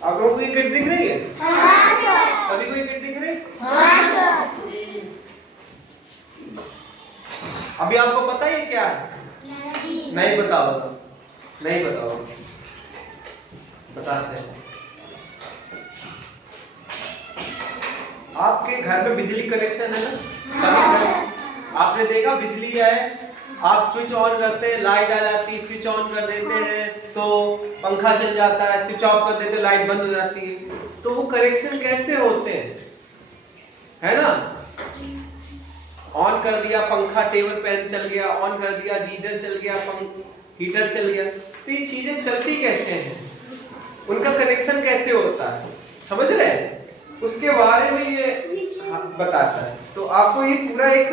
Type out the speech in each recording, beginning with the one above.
आप लोगों को ये किट दिख रही है? हाँ सर। सभी को ये किट दिख रही है? हाँ सर। अभी आपको पता है क्या है? नहीं पता होगा, नहीं पता होगा, बताते हैं। आपके घर में बिजली कनेक्शन है ना? सभी घर आपने देखा बिजली है, आप स्विच ऑन करते हैं लाइट आ जाती है, स्विच ऑन कर देते हैं तो पंखा चल जाता है, स्विच ऑफ कर देते हैं लाइट बंद हो जाती है। तो वो कनेक्शन कैसे होते हैं, है ना? ऑन कर दिया पंखा, टेबल फैन चल गया, ऑन कर दिया गीजर चल गया, हीटर चल गया। तो ये चीजें चलती कैसे हैं, उनका कनेक्शन कैसे होता है, समझ रहे हैं? उसके बारे में ये बताता है। तो आपको ये पूरा एक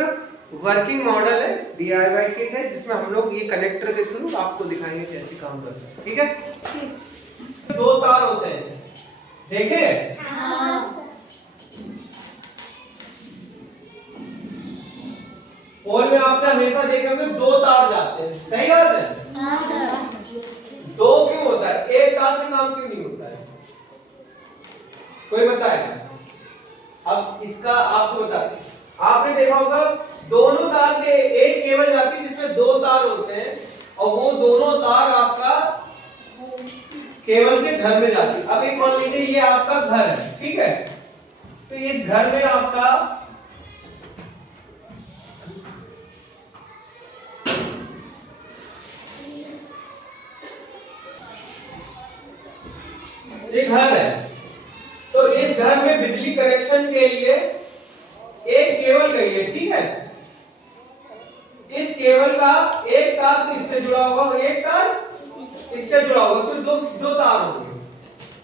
वर्किंग मॉडल है, DIY किट है, जिसमें हम लोग ये कनेक्टर के थ्रू आपको दिखाएंगे कैसे काम करता है। ठीक है? दो तार होते हैं, देखे? पोल में आपने हमेशा देखे होंगे दो तार जाते हैं, सही बात है? दो क्यों होता है, एक तार से काम क्यों नहीं होता है, कोई बताएगा? अब इसका आपको बता, आपने देखा होगा दोनों तार से एक केबल जाती है जिसमें दो तार होते हैं, और वो दोनों तार आपका केबल से घर में जाती है। अब एक मान लीजिए ये आपका घर है, ठीक है? तो इस घर में आपका ये घर है, तो इस घर में बिजली कनेक्शन के लिए एक केबल गई है, ठीक है? इस केबल का एक तार तो इससे जुड़ा होगा और एक तार इससे जुड़ा होगा, सिर्फ दो तार होंगे।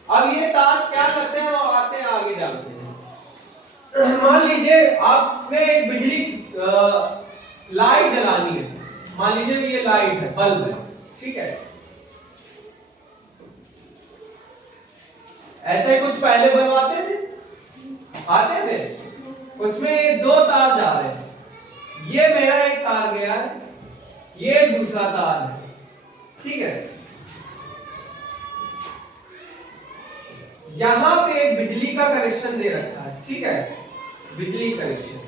अब ये तार क्या करते हैं, हम आते हैं आगे जानते हैं। मान लीजिए आपने एक बिजली लाइट जलानी है, मान लीजिए ये लाइट है, बल्ब है, ठीक है? ऐसे कुछ पहले बल्ब आते थे, उसमें दो तार जा रहे हैं, ये मेरा एक तार गया है, ये दूसरा तार है, ठीक है? यहां पे एक बिजली का कनेक्शन दे रखा है, ठीक है? बिजली कनेक्शन,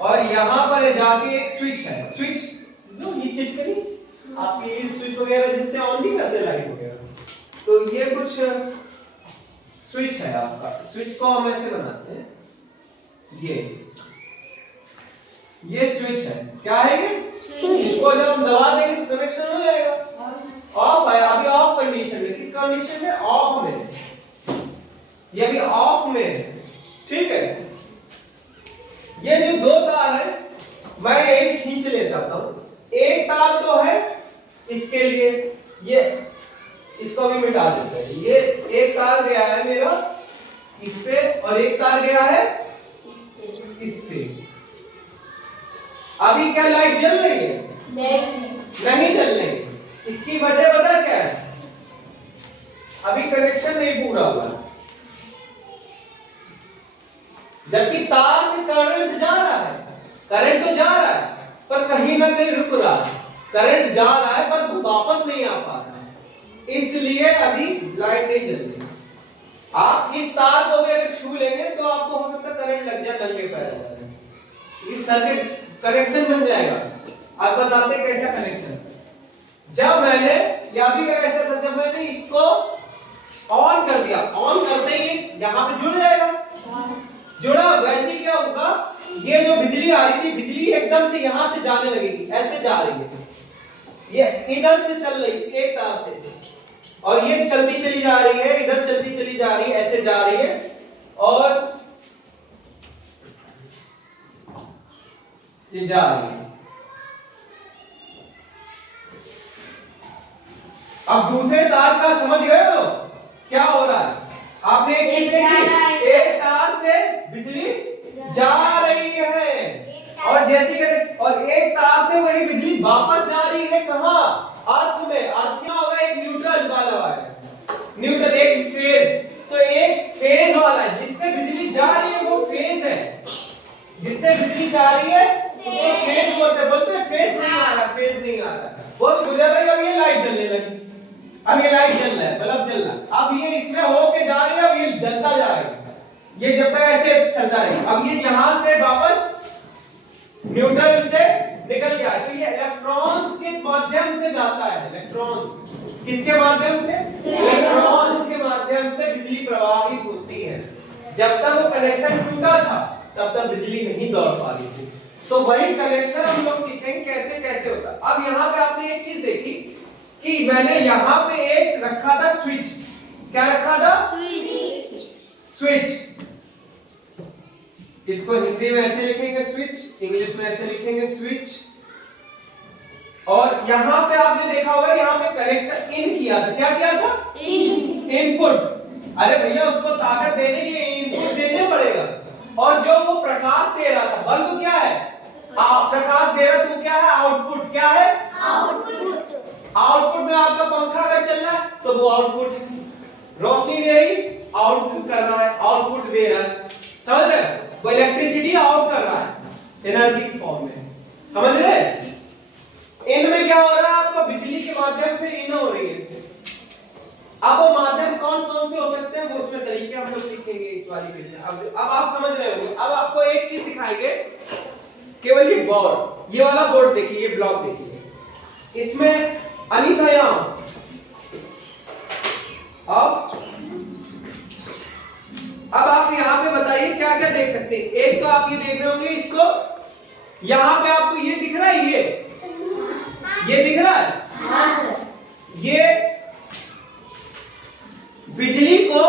और यहां पर जाके एक स्विच है, स्विच लो ये चेक करिए, आपकी ये स्विच वगैरह जिससे ऑन नहीं करते लाइट वगैरह, तो ये कुछ स्विच है आपका। स्विच को हम ऐसे बनाते हैं, ये स्विच है, क्या है ये? इसको जब हम दबा देंगे तो कनेक्शन हो जाएगा। ऑफ है, अभी ऑफ कंडीशन में, किस कंडीशन में? ऑफ में, ये अभी ऑफ में है, ठीक है? ये जो दो तार है मैं एक खींच ले जाता हूं, एक तार तो है इसके लिए, ये इसको भी मिटा देते हैं। ये एक तार गया है मेरा इस पे और एक तार गया है इससे। अभी क्या लाइट जल रही है? नहीं जल रही। इसकी वजह पता क्या है? अभी कनेक्शन नहीं पूरा हुआ, जबकि तार से करंट जा रहा है, करंट तो जा रहा है पर कहीं ना कहीं रुक रहा है, करंट जा रहा है पर वो वापस नहीं आ पा रहा है, इसलिए अभी लाइट नहीं जल रही। आप इस तार को भी अगर छू लेंगे तो आपको हो सकता है करंट लग जाए नंगे पैर, इस सर्किट कनेक्शन बन जाएगा। आप बताते हैं कैसा कनेक्शन? जब मैंने या भी कैसा था, जब मैंने इसको ऑन कर दिया, ऑन करते ही यहां पे जुड़ जाएगा, जुड़ा। वैसे क्या होगा, ये जो बिजली आ रही थी, बिजली एकदम से यहां से जाने लगेगी, ऐसे जा रही है, ये इधर से चल रही एक तार से, और ये चलती चली जा रही है, इधर चलती चली जा रही है, ऐसे जा रही है, और ये जा रही है। अब दूसरे तार का समझ गए हो क्या हो रहा है? आपने एक चीज देखी, एक तार से बिजली जा रही है, और जैसी और एक तार से वही बिजली वापस जा रही है, कहां? अर्थ में। अर्थ क्या होगा? एक न्यूट्रल वाला है, न्यूट्रल, एक फेज। तो एक फेज वाला जिससे बिजली जा रही है वो फेज है, जिससे बिजली जा रही है उसको फेज बोलते हैं। फेज नहीं आ रहा, फेज नहीं आ रहा, बहुत गुजर रही है। अब ये लाइट जलने लगी, अब ये लाइट जल रहा है, बल्ब जल चलना। अब ये इसमें होके जा रही है, अब ये जलता जा रहा है, ये जब तक ऐसे चलता रहेगा। अब ये यहां से वापस न्यूट्रल से निकल गया, तो ये इलेक्ट्रॉन्स के माध्यम से जाता है। इलेक्ट्रॉन्स किसके माध्यम से? इलेक्ट्रॉन्स के माध्यम से बिजली प्रवाहित होती है। जब तक वो कनेक्शन टूटा था तब तक बिजली नहीं दौड़ पा रही थी। तो वही कनेक्शन हम लोग सीखेंगे कैसे कैसे होता है। अब यहाँ पे आपने एक चीज देखी कि मैंने यहाँ पे एक रखा था स्विच। क्या रखा था? स्विच। इसको हिंदी में ऐसे लिखेंगे स्विच, इंग्लिश में ऐसे लिखेंगे स्विच। और यहाँ पे आपने देखा होगा यहाँ पे कनेक्शन इन किया था। क्या किया था? इनपुट। अरे भैया उसको ताकत देने के लिए इनपुट देने पड़ेगा। और जो वो प्रकाश दे रहा था, बल्ब क्या है? प्रकाश दे रहा तो क्या है? आउटपुट। क्या है? आउटपुट में आपका पंखा अगर चल रहा है तो वो आउटपुट है। रोशनी दे रही, आउटपुट कर रहा है, आउटपुट दे रहा है। समझ रहे? वो इलेक्ट्रिसिटी आउट कर रहा है एनर्जी की फॉर्म में। समझ रहे? इनमें क्या हो रहा है? आपको बिजली के माध्यम से इन हो रही है। अब वो माध्यम कौन कौन से हो सकते हैं, वो उसमें तरीके हम लोग सीखेंगे इस वाली वीडियो में। अब आप समझ रहे होंगे। अब आपको एक चीज दिखाएंगे, केवल ये बोर्ड, ये वाला बोर्ड देखिए, ये ब्लॉक देखिए, इसमें अनीसा यहाँ अब आप यहाँ पे बताइए क्या क्या देख सकते हैं। एक तो आप ये देख रहे होंगे, इसको यहाँ पे आपको ये दिख रहा है, ये दिख रहा है। हाँ सर। ये बिजली को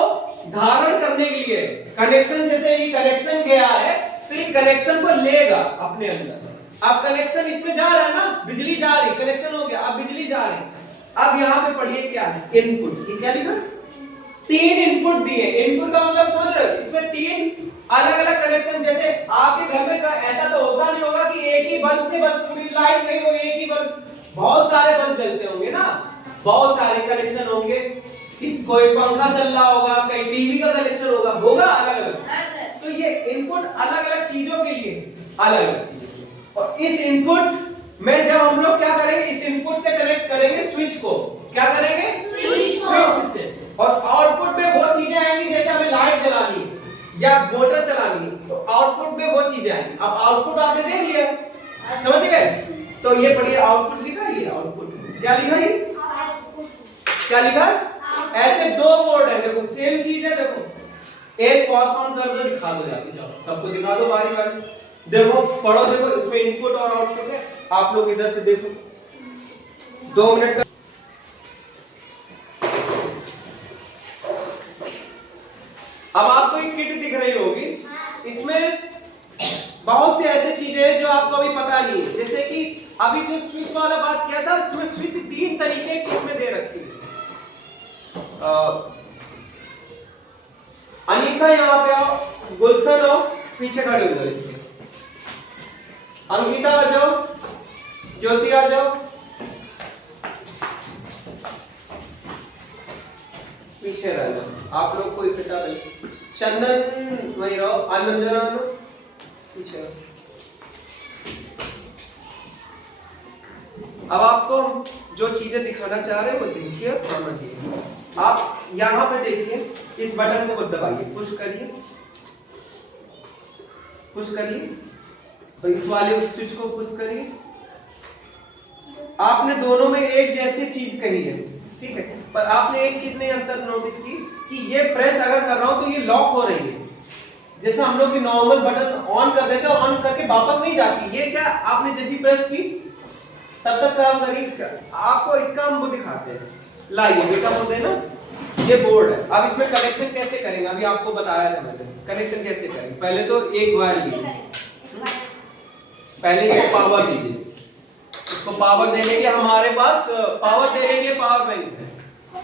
धारण करने के लिए कनेक्शन, जैसे ये कनेक्शन गया है तो ये कनेक्शन को लेगा अपने अंदर। अब कनेक्शन इसमें जा रहा है ना, बिजली जा रही, कनेक्शन हो गया, अब बिजली जा रही। अब यहाँ पे पढ़िए क्या है? इनपुट। ये क्या लिखा? 3 इनपुट दिए। इनपुट का मतलब समझ रहे हो? इसमें 3 अलग अलग कनेक्शन। जैसे आपके घर में ऐसा तो होता नहीं होगा कि एक ही बल्ब से बस पूरी लाइट नहीं होगी, एक ही बल्ब, बहुत सारे बल्ब जलते होंगे ना, बहुत सारे कनेक्शन होंगे। कोई पंखा चल रहा होगा, कहीं टीवी का कनेक्शन होगा अलग अलग। तो ये इनपुट अलग अलग चीजों के लिए अलग अलग चीजें। और इस इनपुट में जब हम लोग क्या करेंगे, इस इनपुट से कनेक्ट करेंगे स्विच को। क्या करेंगे? स्विच से। और आउटपुट में वो चीजें आएंगी, जैसे हमें लाइट जलानी है या मोटर चलानी है तो आउटपुट में वो चीजें आएंगी। अब आउटपुट आपने देख लिया, समझ गए? तो ये पढ़िए, आउटपुट लिखा है। ये आउटपुट क्या लिखा है? क्या लिखा है? ऐसे 2 बोर्ड है, देखो सेम चीज है। देखो एक पास ऑन कर दो, दिखा दो, जाके जाओ सबको दिखा दो बारी बारी से। देखो पढ़ो, देखो इसमें इनपुट और आउटपुट है। आप लोग इधर से देखो, 2 मिनट का। अब आपको एक किट दिख रही होगी, इसमें बहुत से ऐसे चीजें हैं जो आपको अभी पता नहीं है। जैसे कि अभी जो स्विच वाला बात किया था, इसमें स्विच 3 तरीके की इसमें दे रखी है। अनीसा यहाँ पे आओ, गुलशन आओ, पीछे खड़े हो जाओ इसके। अंकिता आ जाओ, ज्योति आ जाओ, पीछे रहना। आप लोग को इकट्ठा नहीं। चंदन वहीं रहो, आनंद जरा पीछे। अब आपको जो चीजें दिखाना चाह रहे हैं वो देखिए, समझिए। आप यहाँ पे देखिए, इस बटन को दबाइए, पुश करिए, पुश करिए, तो इस वाले स्विच को पुश करिए। आपने दोनों में एक जैसी चीज कही है, ठीक है, पर आपने एक चीज नहीं अंतर नोटिस की कि ये प्रेस अगर कर रहा हूं तो ये लॉक हो रही है। जैसे हम लोग भी नॉर्मल बटन ऑन कर देते हैं, ऑन करके वापस नहीं जाती। ये क्या, आपने जैसी प्रेस की तब तक काम करिए। इसका आपको इसका हम वो दिखाते हैं। लाइए बेटा, वो देना, ये बोर्ड है। अब इसमें कनेक्शन कैसे करेंगे, अभी आपको बताया था मैंने। कनेक्शन कैसे करेंगे? पहले तो एक वायर लीजिए, पहले इसको पावर दीजिए। इसको पावर देने के हमारे पास पावर देने के लिए पावर बैंक है।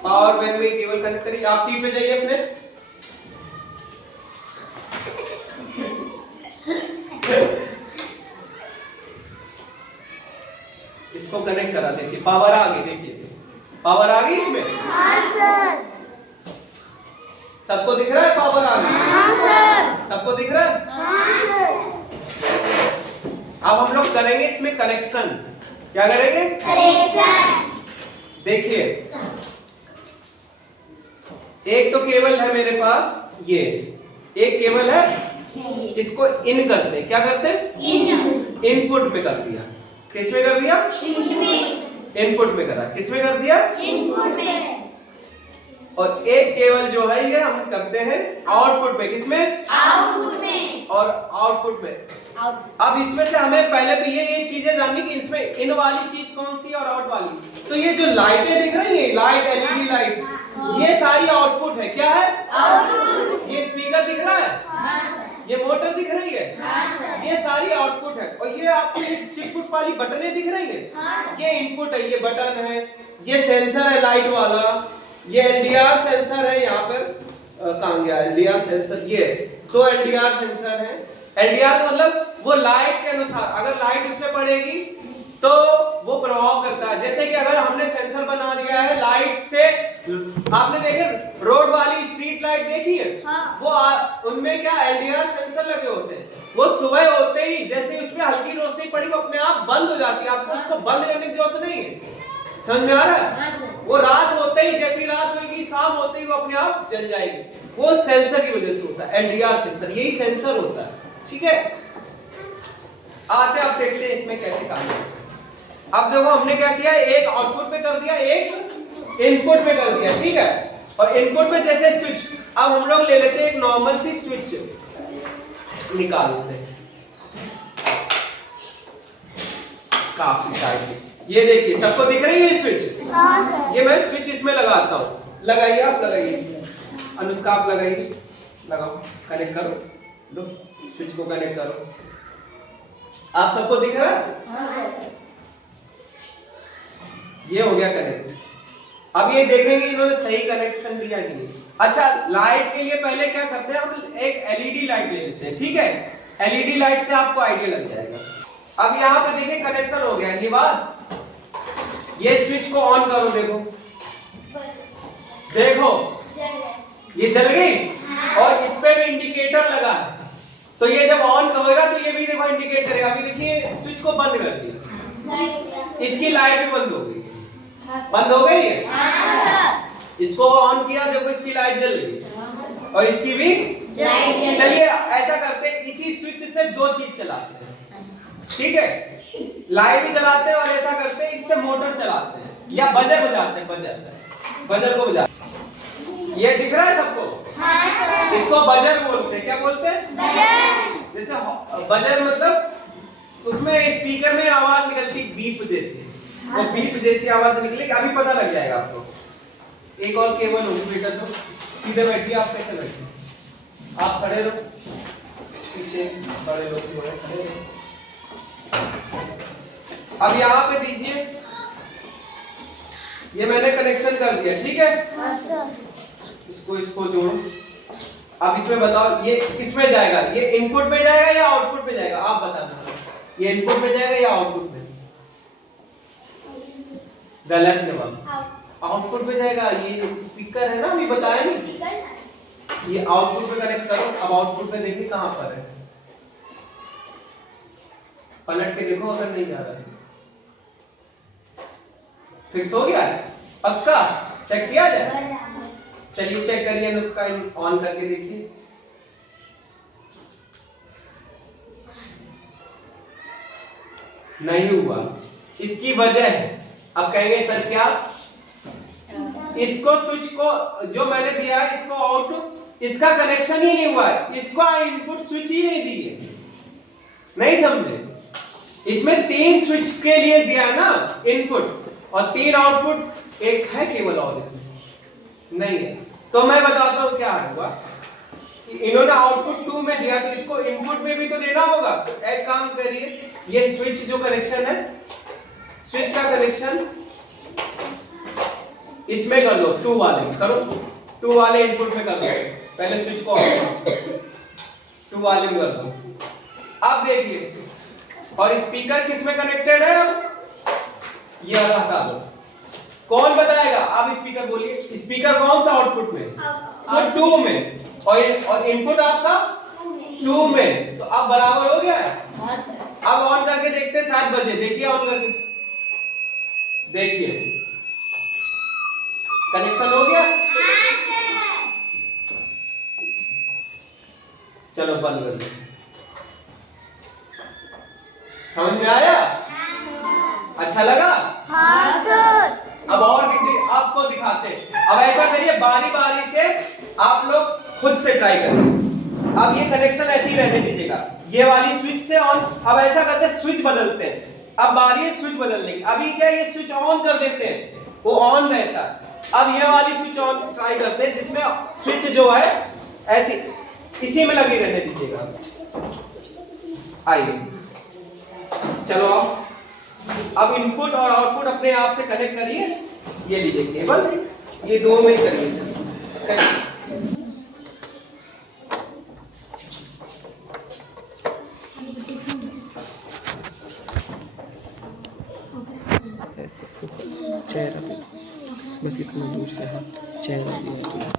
पावर बैंक में केबल कनेक्ट करिए। आप सीट पे जाइए अपने। इसको कनेक्ट करा, देखिए पावर आ गई, देखिए पावर आ गई इसमें। हाँ सर। सबको दिख रहा है पावर आ गई? हाँ सर। सबको दिख रहा है? हाँ सर। अब हम लोग करेंगे इसमें कनेक्शन। क्या करेंगे? कनेक्शन। देखिए एक तो केबल है मेरे पास ये, एक केबल है, इसको इन करते, क्या करते, इनपुट में कर दिया। किस में कर दिया, इनपुट में करा। किस में कर दिया, इनपुट में। और एक केबल जो है ये हम करते हैं आउटपुट में। किसमें, आउटपुट में। और आउटपुट में। अब इसमें से हमें पहले तो ये चीजें जाननी कि इसमें इन वाली चीज कौन सी और आउट वाली। तो ये जो लाइटें दिख रही है, लाइट, एलईडी लाइट, ये सारी आउटपुट है। क्या है, आउटपुट। ये स्पीकर दिख रहा है, ये मोटर दिख रही है, ये सारी आउटपुट है। और ये आपको ये चिटपुट वाली बटनें दिख रही है, ये इनपुट है, ये बटन है, ये सेंसर है लाइट वाला, ये एलडीआर सेंसर है। यहाँ पर कहाँ गया एलडीआर सेंसर, ये तो एलडीआर सेंसर है। एलडीआर मतलब वो लाइट के अनुसार, अगर लाइट उसमें पड़ेगी तो वो प्रभाव करता है। जैसे कि अगर हमने सेंसर बना दिया है लाइट से, आपने देखे रोड वाली स्ट्रीट लाइट देखी है, वो उनमें क्या एलडीआर सेंसर लगे होते हैं। वो सुबह होते ही जैसे उसमें हल्की रोशनी पड़ी वो अपने आप बंद हो जाती है, आपको उसको बंद करने की जरूरत नहीं है। समझ में आ रहा है, वो रात होते ही, जैसी रात होगी शाम होते ही वो अपने आप जल जाएगी। वो सेंसर की वजह से होता है, एलडीआर सेंसर, यही सेंसर होता है। ठीक है, आते अब देखते हैं इसमें कैसे काम है। अब देखो हमने क्या किया, एक आउटपुट पे कर दिया, एक इनपुट पे कर दिया। ठीक है, और इनपुट में जैसे स्विच, अब हम लोग ले लेते हैं एक नॉर्मल सी स्विच निकालते हैं, काफी टाइट। ये देखिए सबको दिख रही है स्विच, ये मैं स्विच इसमें लगाता हूँ। लगाइए, आप लगाइए इसमें, अनुष्का आप लगाइए, लगाओ, कनेक्ट करो, लो स्विच को कनेक्ट करो। आप सबको दिख रहा है, ये हो गया कनेक्ट। अब ये देखेंगे इन्होंने सही कनेक्शन दिया कि नहीं। अच्छा, लाइट के लिए पहले क्या करते हैं, हम एक एलईडी लाइट ले लेते हैं। ठीक है, एलईडी लाइट से आपको आइडिया लग जाएगा। अब यहाँ पे देखिए कनेक्शन हो गया निवास, ये स्विच को ऑन करो, देखो देखो ये जल गई, और इस पे भी इंडिकेटर लगा है, तो ये जब ऑन होगा तो ये भी देखो इंडिकेट करेगा। अभी देखिए स्विच को बंद कर दिया, इसकी लाइट भी बंद हो गई, बंद हो गई है। इसको ऑन किया, देखो इसकी लाइट जल गई और इसकी भी। चलिए ऐसा करते हैं, इसी स्विच से दो चीज चलाते हैं। ठीक है, लाइट भी जलाते हैं और ऐसा करते हैं इससे मोटर चलाते हैं, या बजर बजाते हैं, बजर को बजाते हैं। ये दिख रहा है सबको, इसको बजर बोलते हैं। क्या बोलते हैं, बजर। जैसे बजर मतलब उसमें स्पीकर में आवाज निकलती बीप जैसी, वो बीप जैसी आवाज निकलेगी, अभी पता लग जाएगा आपको। एक और केबल होगी बेटा, तो सीधे बैठिए, आप कैसे बैठिए, आप खड़े रहो, पीछे खड़े लो, खड़े रहो। अब यहाँ पे दीजिए, ये मैंने कनेक्शन कर दिया। ठीक है, इसको जोड़ो। अब इसमें बताओ ये किसमें जाएगा, ये इनपुट में जाएगा या आउटपुट में जाएगा, आप बताना। ये इनपुट में जाएगा या आउटपुट में? गलत जवाब, आउटपुट में जाएगा। ये स्पीकर है ना, अभी बताया नहीं, ये आउटपुट में कनेक्ट करो। अब आउटपुट में देखिए कहां पर है, पलट के देखो, अगर नहीं जा रहा है फिक्स हो गया है, पक्का चेक किया जाए। चलिए चेक करिए, उसका ऑन करके देखिए। नहीं हुआ, इसकी वजह है, अब कहेंगे सर क्या, इसको स्विच को जो मैंने दिया है इसको आउट, इसका कनेक्शन ही नहीं हुआ है, इसको इनपुट स्विच ही नहीं दी है। नहीं समझे, इसमें 3 स्विच के लिए दिया है ना इनपुट, और 3 आउटपुट, एक है केवल और इसमें नहीं है। तो मैं बताता हूं क्या हुआ, इन्होंने आउटपुट 2 में दिया, तो इसको इनपुट में भी तो देना होगा। तो एक काम करिए, ये स्विच जो कनेक्शन है, स्विच का कनेक्शन इसमें कर लो, 2 वाले में करो, 2 वाले इनपुट में कर दो। पहले स्विच को ऑन करो, 2 वाले में कर दो। अब देखिए, और स्पीकर किस में कनेक्टेड है, ये वाला हटा दो। कौन बताएगा, आप स्पीकर बोलिए, स्पीकर कौन सा आउटपुट में, तो 2 में, और इनपुट आपका 2 में, तो अब बराबर हो गया है। अब ऑन करके देखते हैं 7 बजे, देखिए ऑन करके देखिए, कनेक्शन हो गया। चलो बंद कर दो। समझ में आया? अच्छा लगा? हाँ सर। अब और भी आपको दिखाते हैं। अब ऐसा करिए बारी बारी से आप लोग खुद से ट्राई करिए। अब ये कनेक्शन ऐसे ही रहने दीजिएगा, ये वाली स्विच से ऑन। अब ऐसा करते हैं स्विच बदलते हैं। अब बारी है स्विच बदलने की। अभी क्या ये स्विच ऑन कर देते हैं, वो ऑन रहता है। अब ये वाली स्विच ऑन ट्राई करते हैं, जिसमें स्विच जो है ऐसी इसी में लगी रहने दीजिएगा। आइए चलो अब इनपुट और आउटपुट अपने आप से कनेक्ट करिए। ये लीजिए केबल, ये दो में करिए। चलिए ऐसे फोकस चेहरा पे, बस इतना दूर से है चेहरा भी है।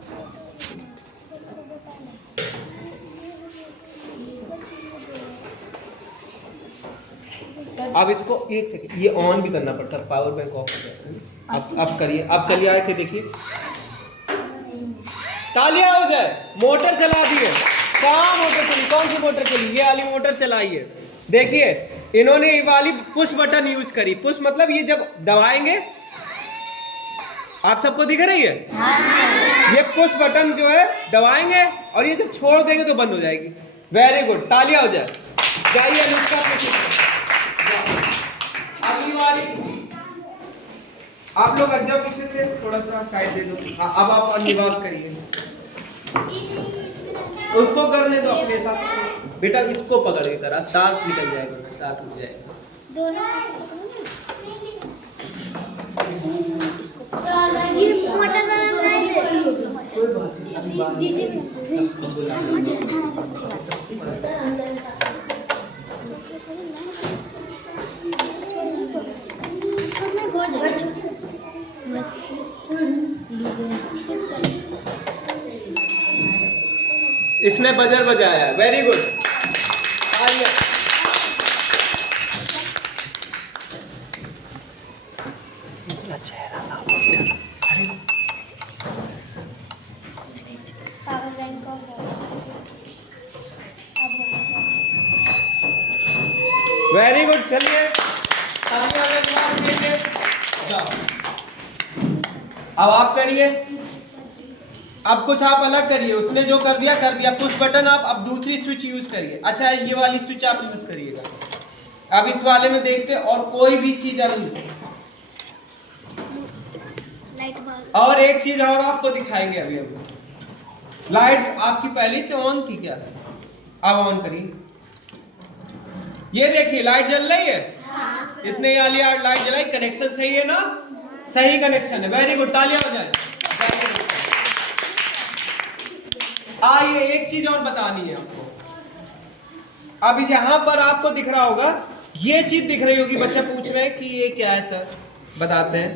अब इसको एक सेकंड ये ऑन भी करना पड़ता है, पावर बैंक ऑफ हो जाता है। अब करिए, अब चलिए आके देखिए, तालियां हो जाए। मोटर चला दिए। कहाँ मोटर चली? कौन सी मोटर चली? ये वाली मोटर चलाई है। देखिए इन्होंने ये वाली पुश बटन यूज करी। पुश मतलब ये जब दबाएंगे, आप सबको दिख रही है? ये पुश बटन जो है दबाएंगे और ये जब छोड़ देंगे तो बंद हो जाएगी। वेरी गुड, तालियां हो जाए। जाइए अनुष्का, अगली बारी आप लोग हट जाओ पीछे से, थोड़ा सा साइड दे दो। अब आप निवास करिए, उसको करने दो अपने हिसाब से। बेटा इसको पकड़ के करा, तार निकल जाएगा, तार टूट जाएगा। इसने बजर बजाया, वेरी गुड। चेहरा वेरी गुड। चलिए अब आप करिए। अब कुछ आप अलग करिए। उसने जो कर दिया कर दिया, पुश बटन। आप अब दूसरी स्विच यूज करिए। अच्छा ये वाली स्विच आप यूज करिएगा। अब इस वाले में देखते और कोई भी चीज और एक चीज और आपको दिखाएंगे अभी। अभी लाइट आपकी पहले से ऑन थी क्या? अब ऑन करिए। ये देखिए लाइट जल रही है। इसने ये वाली लाइट जलाई। कनेक्शन सही है ना? सही कनेक्शन है, वेरी गुड, तालियां बजाएं। आइए एक चीज और बतानी है आपको। अभी यहाँ पर आपको दिख रहा होगा, ये चीज दिख रही होगी। बच्चे पूछ रहे हैं कि ये क्या है सर, बताते हैं।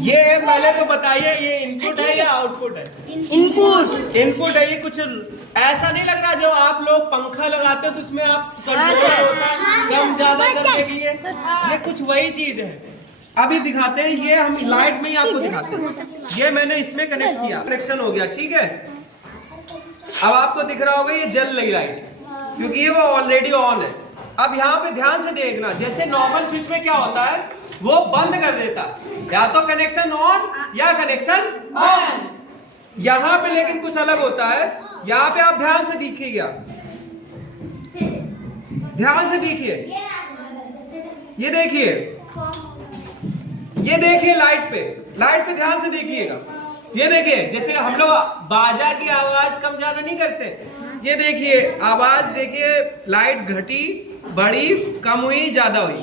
ये पहले तो बताइए, ये इनपुट है या आउटपुट है? इनपुट। इनपुट है। ये कुछ ऐसा नहीं लग रहा जो आप लोग पंखा लगाते हो तो उसमें आप कंट्रोल होता है कम ज्यादा करने के लिए, ये कुछ वही चीज है। अभी दिखाते हैं, ये हम लाइट में ही आपको दिखाते हैं। ये मैंने इसमें कनेक्ट किया, कनेक्शन हो गया, ठीक है। अब आपको दिख रहा होगा ये जल रही लाइट, क्योंकि ये वो ऑलरेडी ऑन है। अब यहाँ पे ध्यान से देखना, जैसे नॉर्मल स्विच में क्या होता है, वो बंद कर देता, या तो कनेक्शन ऑन या कनेक्शन ऑफ। यहाँ पे लेकिन कुछ अलग होता है। यहाँ पे आप ध्यान से देखिएगा, ध्यान से देखिए, ये देखिए, ये देखिए लाइट पे ध्यान से देखिएगा। ये देखिए जैसे हम लोग बाजा की आवाज कम ज्यादा नहीं करते, ये देखिए आवाज देखिए, लाइट घटी बढ़ी कम हुई ज्यादा हुई,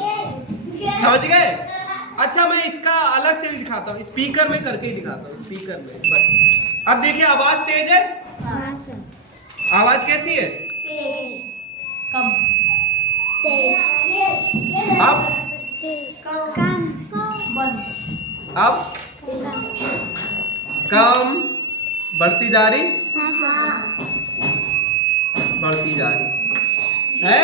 समझ गए? अच्छा मैं इसका अलग से भी दिखाता हूँ, स्पीकर में करके ही दिखाता हूँ। स्पीकर में अब देखिए आवाज तेज है, आवाज कैसी है? कम। अब कम बढ़ती जा रही, बढ़ती जा रही है।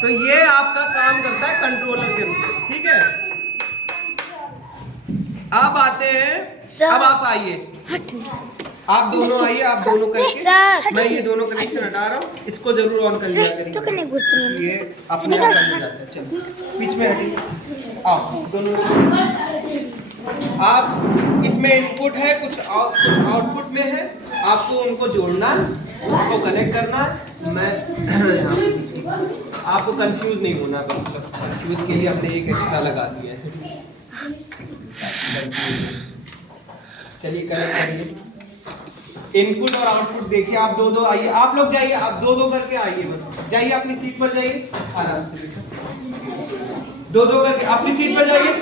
तो ये आपका काम करता है कंट्रोलर के रूप में, ठीक है। अब आते हैं, सर। अब आप आइए, आप दोनों आइए, आप दोनों करके सर। मैं ये दोनों कनेक्शन हटा रहा हूँ, इसको जरूर ऑन कर लिया तो करने करिए, घुस ये अपने आप बंद हो जाता है। चलो बीच में हटिए, आओ दोनों। आप इसमें इनपुट है, कुछ आउटपुट में है, आपको उनको जोड़ना है, उसको कनेक्ट करना है। मैं आपको कंफ्यूज नहीं होना, बस कंफ्यूज के लिए हमने एक एक्स्ट्रा लगा दिया है। चलिए कनेक्ट करिए। इनपुट और आउटपुट देखिए, आप दो दो आइए, आप लोग जाइए, आप दो दो करके आइए, बस जाइए अपनी सीट पर जाइए, आराम से दो दो करके अपनी सीट पर जाइए।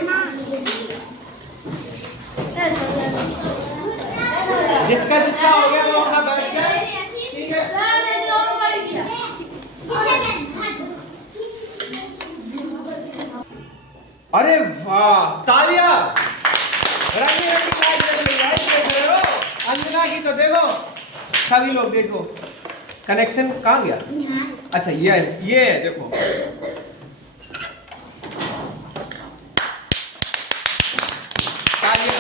जिसका जिसका हो गया वो अपना बैठ गया, ठीक है। अरे वाह, तालियां, रंगी रंगी तालियां चल रही है, देख रहे हो अंजना की, तो देखो सभी लोग देखो, कनेक्शन कहाँ गया? अच्छा ये है, देखो तालियां।